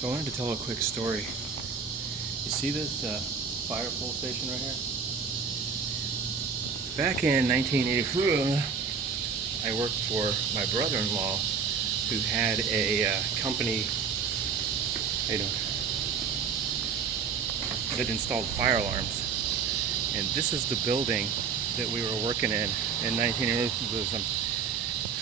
So I wanted to tell a quick story. You see this fire pole station right here? Back in 1984, I worked for my brother-in-law who had a company that installed fire alarms. And this is the building that we were working in 1980.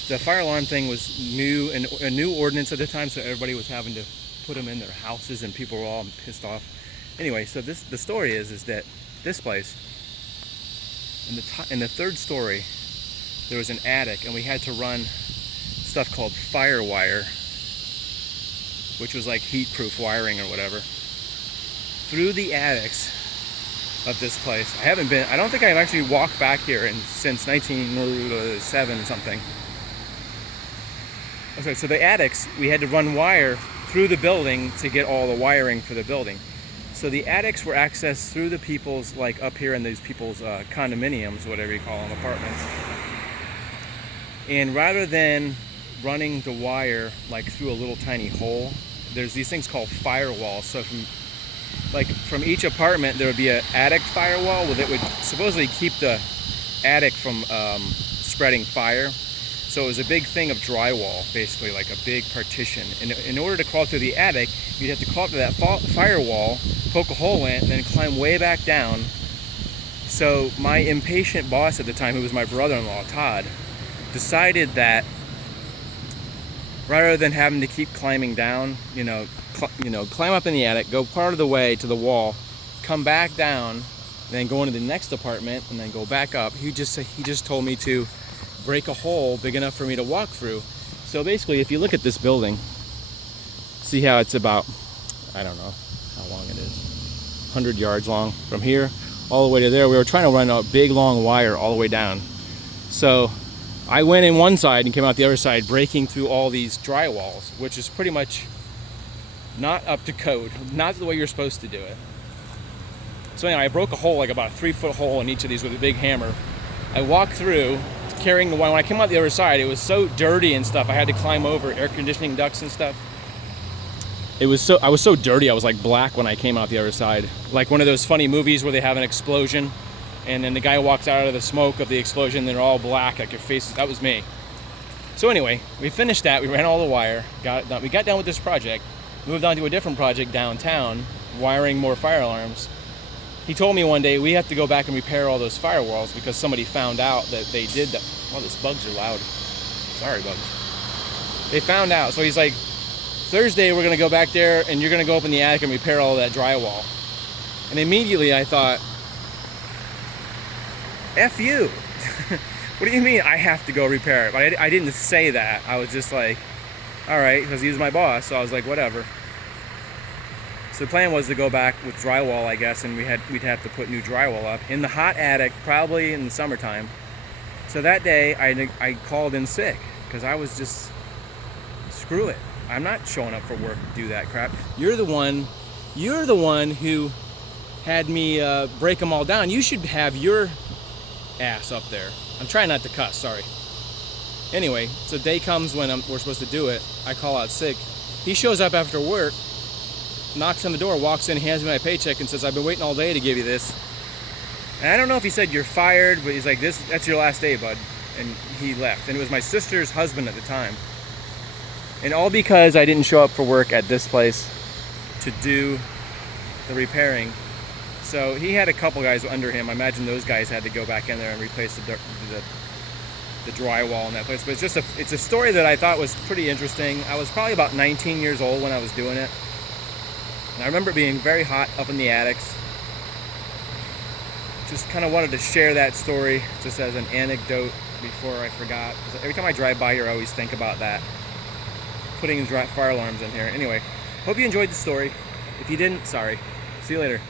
The fire alarm thing was new, and a new ordinance at the time, so everybody was having to put them in their houses, and people were all pissed off. Anyway, so the story is that this place, in the third story, there was an attic, and we had to run stuff called fire wire, which was like heat-proof wiring or whatever, through the attics of this place. I don't think I've actually walked back here since 1907 something. Okay, so the attics, we had to run wire through the building to get all the wiring for the building. So the attics were accessed through the people's, like up here in these people's condominiums, whatever you call them, apartments. And rather than running the wire like through a little tiny hole, there's these things called firewalls. So from each apartment there would be an attic firewall that would supposedly keep the attic from spreading fire. So it was a big thing of drywall, basically like a big partition. And in order to crawl through the attic, you'd have to crawl up to that firewall, poke a hole in it, and then climb way back down. So my impatient boss at the time, who was my brother-in-law, Todd, decided that rather than having to keep climbing down, climb up in the attic, go part of the way to the wall, come back down, then go into the next apartment, and then go back up, he just told me to break a hole big enough for me to walk through. So basically, if you look at this building, see how it's about, I don't know how long it is, 100 yards long from here all the way to there. We were trying to run a big long wire all the way down. So I went in one side and came out the other side, breaking through all these drywalls, which is pretty much not up to code, not the way you're supposed to do it. So anyway, I broke a hole, like about a 3-foot hole in each of these with a big hammer. I walked through, carrying the wire. When I came out the other side, it was so dirty and stuff. I had to climb over air conditioning ducts and stuff. I was so dirty, I was like black when I came out the other side. Like one of those funny movies where they have an explosion, and then the guy walks out of the smoke of the explosion, and they're all black, like your face. That was me. So anyway, we finished that. We ran all the wire. We got done with this project. Moved on to a different project downtown, wiring more fire alarms. He told me one day we have to go back and repair all those firewalls because somebody found out that they did that. Well, these bugs are loud. Sorry, bugs. They found out. So he's like, Thursday we're going to go back there and you're going to go up in the attic and repair all that drywall. And immediately I thought, F you. What do you mean I have to go repair it? But I didn't say that. I was just like, all right, because he was my boss. So I was like, whatever. So the plan was to go back with drywall, I guess, and we'd have to put new drywall up in the hot attic, probably in the summertime. So that day, I called in sick because I was just, screw it. I'm not showing up for work to do that crap. You're the one who had me break them all down. You should have your ass up there. I'm trying not to cuss, sorry. Anyway, so day comes when we're supposed to do it. I call out sick. He shows up after work, knocks on the door, walks in, hands me my paycheck and says, I've been waiting all day to give you this. And I don't know if he said you're fired, but he's like, that's your last day, bud. And he left. And it was my sister's husband at the time. And all because I didn't show up for work at this place to do the repairing. So he had a couple guys under him. I imagine those guys had to go back in there and replace the drywall in that place. But it's a story that I thought was pretty interesting. I was probably about 19 years old when I was doing it. And I remember it being very hot up in the attics. Just kind of wanted to share that story just as an anecdote before I forgot. Because every time I drive by here, I always think about that. Putting fire alarms in here. Anyway, hope you enjoyed the story. If you didn't, sorry. See you later.